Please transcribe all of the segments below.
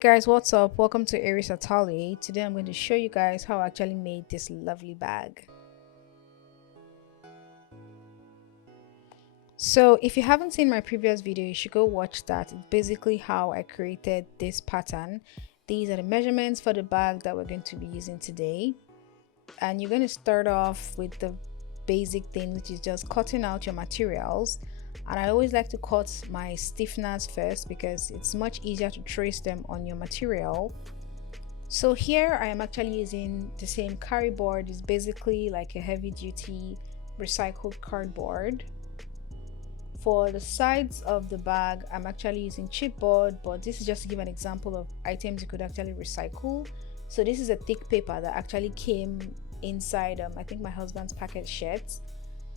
Guys, what's up? Welcome to Eris Atelier. Today I'm going to show you guys how I actually made this lovely bag. So if you haven't seen my previous video, you should go watch that. It's basically how I created this pattern. These are the measurements for the bag that we're going to be using today. And you're going to start off with the basic thing, which is just cutting out your materials. And I always like to cut my stiffeners first because it's much easier to trace them on your material. So here I am actually using the same carry board. It's basically like a heavy duty recycled cardboard. For the sides of the bag, I'm actually using chipboard, but this is just to give an example of items you could actually recycle. So this is a thick paper that actually came inside I think my husband's packet shirts.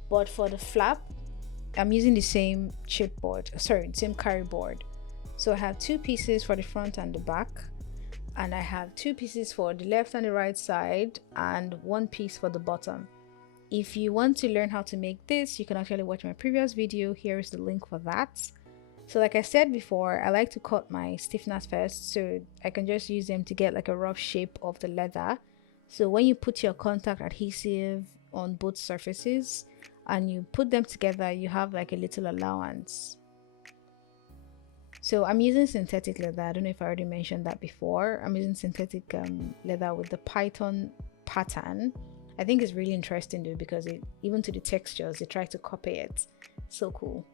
But for the flap, I'm using the same chipboard, same carry board. So I have two pieces for the front and the back, and I have two pieces for the left and the right side and one piece for the bottom. If you want to learn how to make this, you can actually watch my previous video. Here is the link for that. So like I said before, I like to cut my stiffeners first so I can just use them to get like a rough shape of the leather. So when you put your contact adhesive on both surfaces and you put them together, you have like a little allowance. So I'm using synthetic leather. I don't know if I already mentioned that before. I'm using synthetic leather with the python pattern. I think it's really interesting though, because even to the textures, they try to copy it. So cool.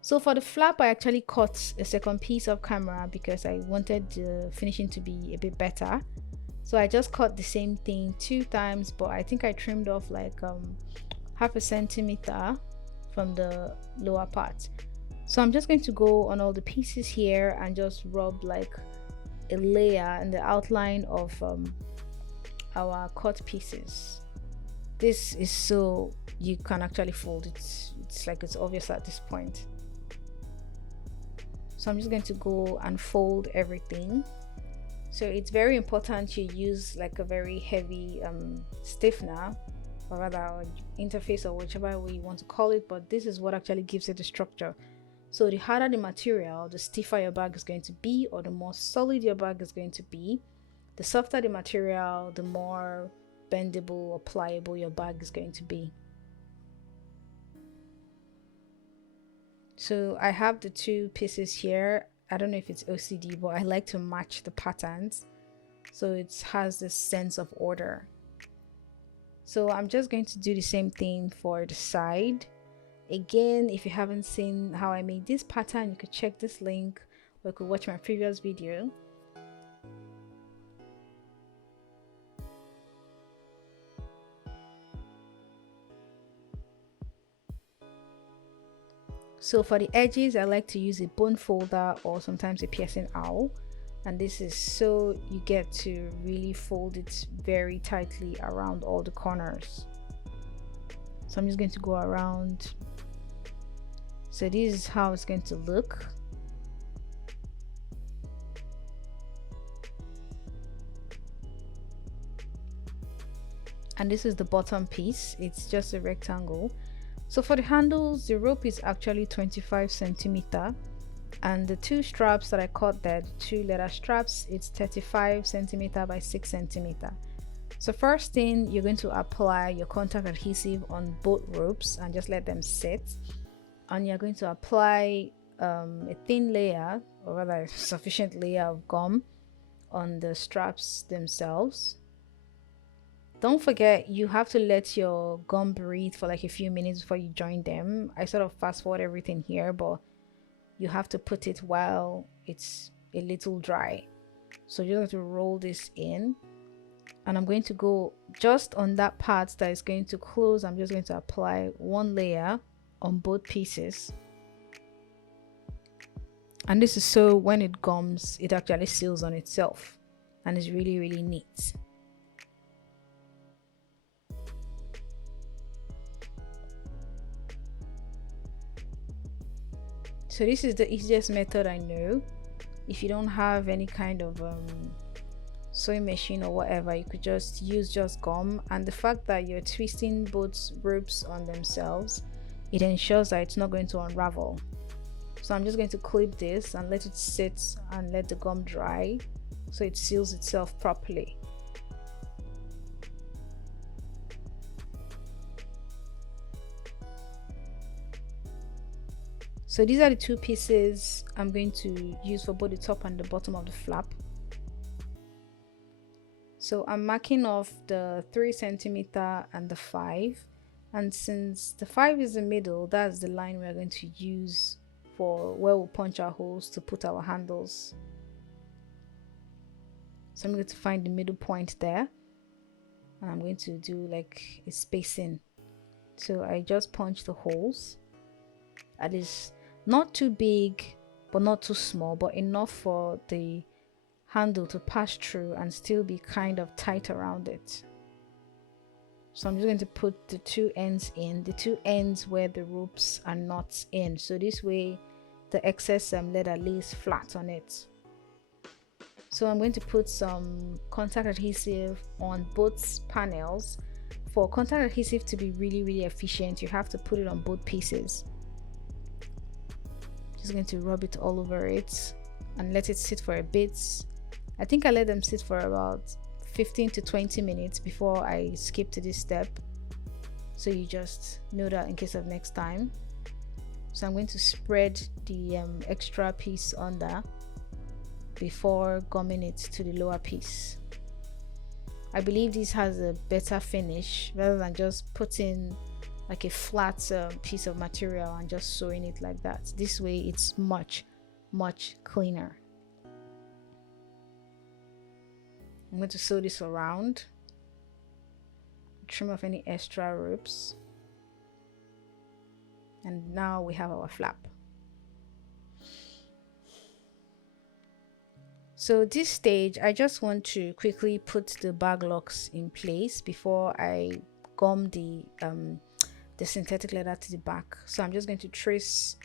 So for the flap, I actually cut a second piece of camera because I wanted the finishing to be a bit better. So I just cut the same thing 2 times, but I think I trimmed off like half a centimeter from the lower part. So I'm just going to go on all the pieces here and just rub like a layer in the outline of our cut pieces. This is so you can actually fold it. It's like it's obvious at this point. So I'm just going to go and fold everything. So it's very important you use like a very heavy stiffener, or rather interface, or whichever way you want to call it, but this is what actually gives it the structure. So the harder the material, the stiffer your bag is going to be, or the more solid your bag is going to be. The softer the material, the more bendable or pliable your bag is going to be. So I have the 2 pieces here. I don't know if it's OCD, but I like to match the patterns so it has this sense of order. So I'm just going to do the same thing for the side. Again, if you haven't seen how I made this pattern, you could check this link, or you could watch my previous video. So for the edges, I like to use a bone folder or sometimes a piercing awl, and this is so you get to really fold it very tightly around all the corners. So I'm just going to go around. So this is how it's going to look. And this is the bottom piece. It's just a rectangle. So for the handles, the rope is actually 25 centimeter, and the 2 straps that I cut there, the 2 leather straps, it's 35 centimeter by 6 centimeter. So first thing, you're going to apply your contact adhesive on both ropes and just let them sit, and you're going to apply a thin layer, or rather a sufficient layer of gum on the straps themselves. Don't forget, you have to let your gum breathe for like a few minutes before you join them. I sort of fast forward everything here, but you have to put it while it's a little dry. So you have to roll this in, and I'm going to go just on that part that is going to close. I'm just going to apply 1 layer on both pieces, and this is so when it gums, it actually seals on itself, and it's really, really neat. So this is the easiest method I know. If you don't have any kind of sewing machine or whatever, you could just use gum, and the fact that you're twisting both ropes on themselves, it ensures that it's not going to unravel. So I'm just going to clip this and let it sit and let the gum dry so it seals itself properly. So these are the two pieces I'm going to use for both the top and the bottom of the flap. So I'm marking off the 3 centimeter and the 5, and since the 5 is the middle, that's the line we're going to use for where we'll punch our holes to put our handles. So I'm going to find the middle point there, and I'm going to do like a spacing. So I just punch the holes. That is not too big but not too small, but enough for the handle to pass through and still be kind of tight around it. So I'm just going to put the 2 ends in, the 2 ends where the ropes are not in, so this way the excess leather lays flat on it. So I'm going to put some contact adhesive on both panels. For contact adhesive to be really efficient, you have to put it on both pieces. Just going to rub it all over it and let it sit for a bit. I think I let them sit for about 15 to 20 minutes before I skip to this step, so you just know that in case of next time. So I'm going to spread the extra piece under before gumming it to the lower piece. I believe this has a better finish rather than just putting like a flat piece of material and just sewing it like that. This way it's much cleaner. I'm going to sew this around, trim off any extra ropes, and now we have our flap. So this stage, I just want to quickly put the bag locks in place before I gum the synthetic leather to the back. So I'm just going to trace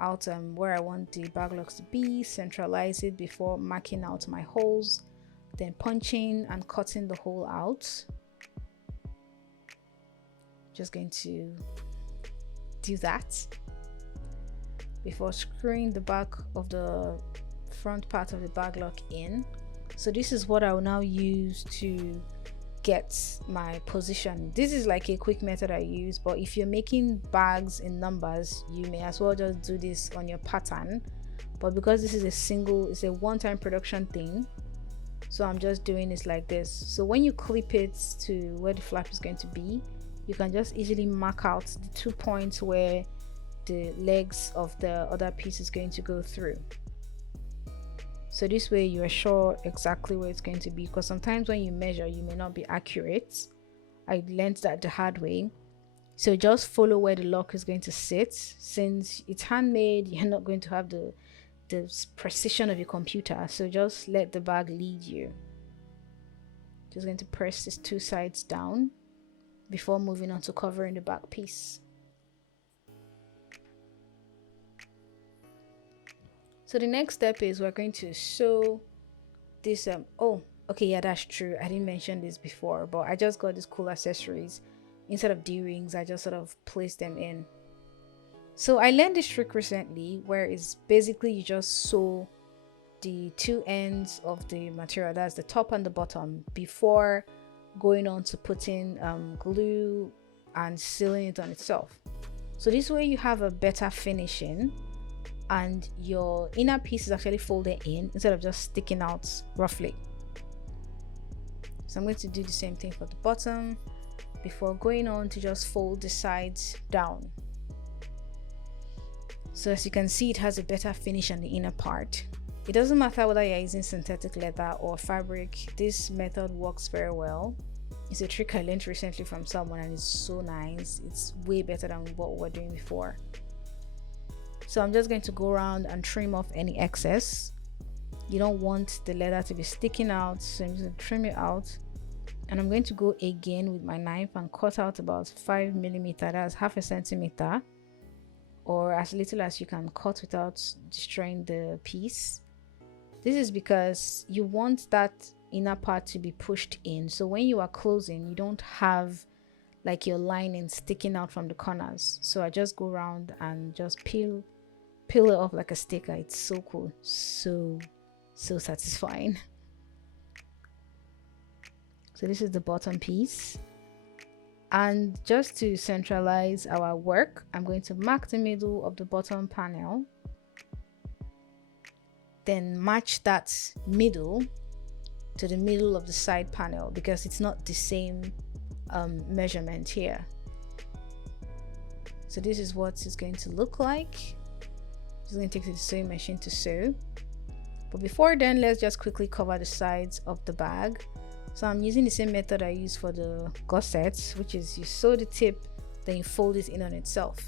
out where I want the bag locks to be, centralize it before marking out my holes, then punching and cutting the hole out. Just going to do that before screwing the back of the front part of the bag lock in. So this is what I will now use to get my position. This is like a quick method I use, but if you're making bags in numbers, you may as well just do this on your pattern. But because this is it's a one-time production thing, so I'm just doing this like this. So when you clip it to where the flap is going to be, you can just easily mark out the 2 points where the legs of the other piece is going to go through. So this way you are sure exactly where it's going to be, because sometimes when you measure you may not be accurate. I learned that the hard way. So just follow where the lock is going to sit. Since it's handmade, you're not going to have the precision of your computer, so just let the bag lead you. Just going to press these 2 sides down before moving on to covering the back piece. So the next step is we're going to sew this oh okay, yeah, that's true, I didn't mention this before, but I just got these cool accessories. Instead of D-rings, I just sort of placed them in. So I learned this trick recently where it's basically you just sew the 2 ends of the material, that's the top and the bottom, before going on to putting glue and sealing it on itself. So this way you have a better finishing and your inner piece is actually folded in instead of just sticking out roughly. So I'm going to do the same thing for the bottom before going on to just fold the sides down. So as you can see, it has a better finish on the inner part. It doesn't matter whether you're using synthetic leather or fabric, this method works very well. It's a trick I learned recently from someone and it's so nice. It's way better than what we were doing before. So I'm just going to go around and trim off any excess. You don't want the leather to be sticking out, so I'm just going to trim it out. And I'm going to go again with my knife and cut out about 5 millimeters, that's half a centimeter, or as little as you can cut without destroying the piece. This is because you want that inner part to be pushed in, so when you are closing you don't have like your lining sticking out from the corners. So I just go around and just peel peel it off like a sticker. It's so cool, so satisfying. So this is the bottom piece, and just to centralize our work, I'm going to mark the middle of the bottom panel, then match that middle to the middle of the side panel because it's not the same measurement here. So this is what it's going to look like. Just going to take it to the sewing machine to sew. But before then, let's just quickly cover the sides of the bag. So I'm using the same method I use for the gussets, which is you sew the tip, then you fold it in on itself,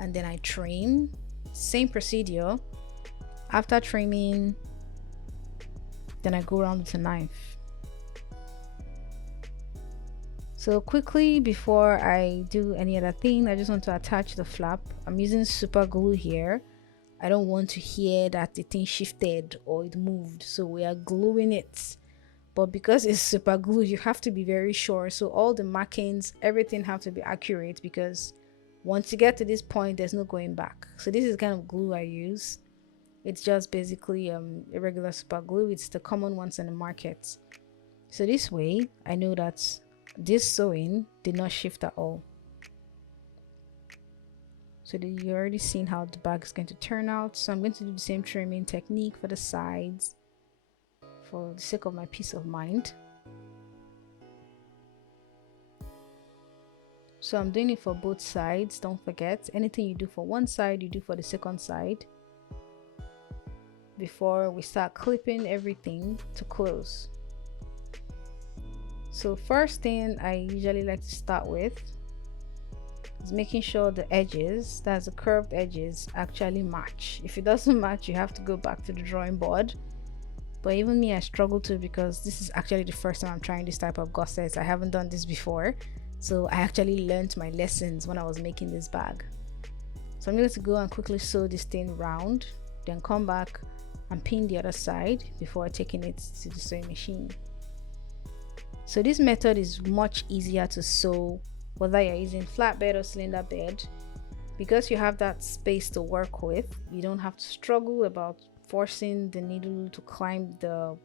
and then I trim. Same procedure. After trimming, then I go around with a knife. So quickly, before I do any other thing, I just want to attach the flap. I'm using super glue here. I don't want to hear that the thing shifted or it moved, so we are gluing it. But because it's super glue, you have to be very sure. So all the markings, everything have to be accurate, because once you get to this point, there's no going back. So this is kind of glue I use. It's just basically a regular super glue. It's the common ones in the market. So this way, I know that this sewing did not shift at all. So you already seen how the bag is going to turn out. So I'm going to do the same trimming technique for the sides for the sake of my peace of mind. So I'm doing it for both sides. Don't forget, anything you do for one side, you do for the second side before we start clipping everything to close. So first thing I usually like to start with is making sure the edges, that's the curved edges, actually match. If it doesn't match, you have to go back to the drawing board. But even me, I struggle to, because this is actually the first time I'm trying this type of gussets. I haven't done this before, so I actually learned my lessons when I was making this bag. So I'm going to go and quickly sew this thing round, then come back and pin the other side before taking it to the sewing machine. So this method is much easier to sew whether you're using flatbed or cylinder bed, because you have that space to work with. You don't have to struggle about forcing the needle to climb the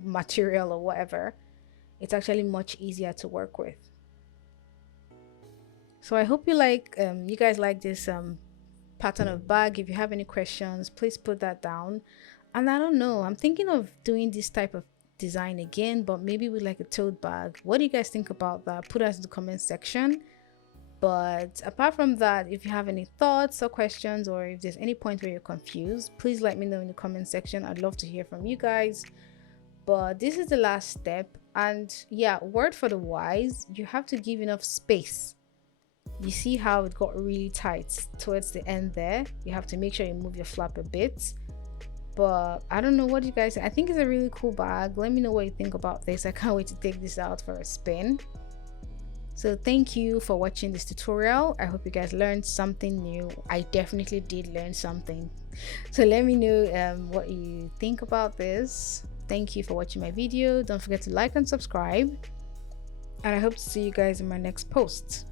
material or whatever. It's actually much easier to work with. So I hope you guys like this pattern of bag. If you have any questions, please put that down. And I don't know, I'm thinking of doing this type of design again, but maybe with like a tote bag. What do you guys think about that? Put us in the comment section. But apart from that, if you have any thoughts or questions, or if there's any point where you're confused, please let me know in the comment section. I'd love to hear from you guys. But this is the last step, and yeah, word for the wise, you have to give enough space. You see how it got really tight towards the end there? You have to make sure you move your flap a bit. But I don't know, what do you guys think? I think it's a really cool bag. Let me know what you think about this. I can't wait to take this out for a spin. So thank you for watching this tutorial. I hope you guys learned something new. I definitely did learn something. So let me know what you think about this. Thank you for watching my video. Don't forget to like and subscribe, and I hope to see you guys in my next post.